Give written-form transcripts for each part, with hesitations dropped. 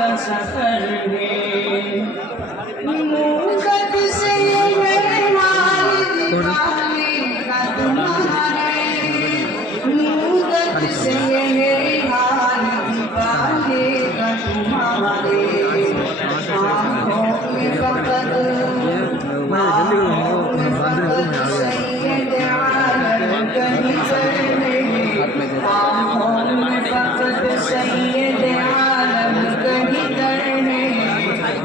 کا سفر ہے مدت سے یہ حال دیوانے کا تمہارے مدت سے یہ حال دیوانے کا تمہارے آنکھوں میں فقط سید عالم کہیں کرنے آنکھوں میں فقط سید عالم کہیں کرنے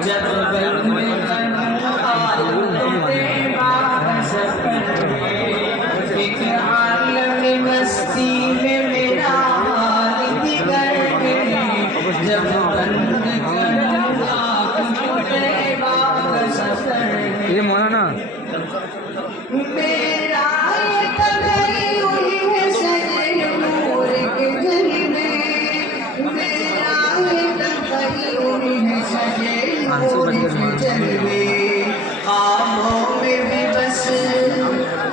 جب بند کروں آلت باب سفر ایک عالم مستی میں میرا حال دیگر ہے جب بند کروں آلت باب سفر یہ مولانا میرا یہ تغیر ہے سجے نور کے گھر میں میرا یہ تغیر ہے سجے نور کے جلوے خوابوں میں بھی بس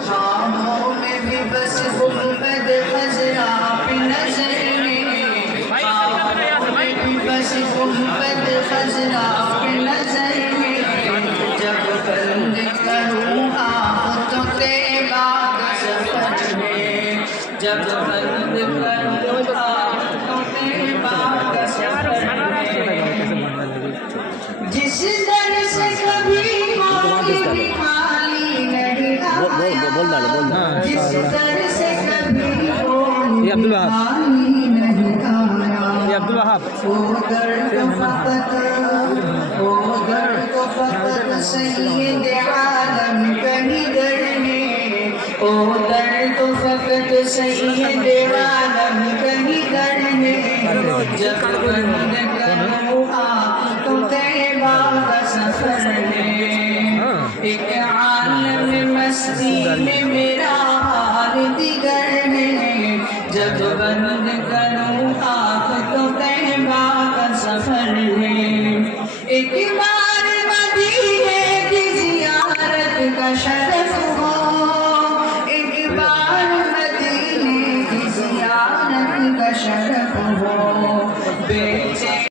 خوابوں میں بھی بس گنبد خضرا پہ نظر میں خوابوں میں بھی بس گنبد خضرا پہ نظر میں جب بند کروں آنکھ تو طیبہ کا سفر ہے جب بند کروں آنکھ تو طیبہ کا سفر ہے جس در سے کبھی کوئی بھی خالی نہیں آیا جس در سے کبھی کوئی بھی خالی نہیں آیا وہ در تو فقط وہ در تو فقط سید عالم کہیں در ہے وہ در تو فقط سید عالم کہیں در ہے جب بند کروں آنکھ تو طیبہ کا سفر ہے ایک عالم مستی میں میرا حال دیگر ہے جب بند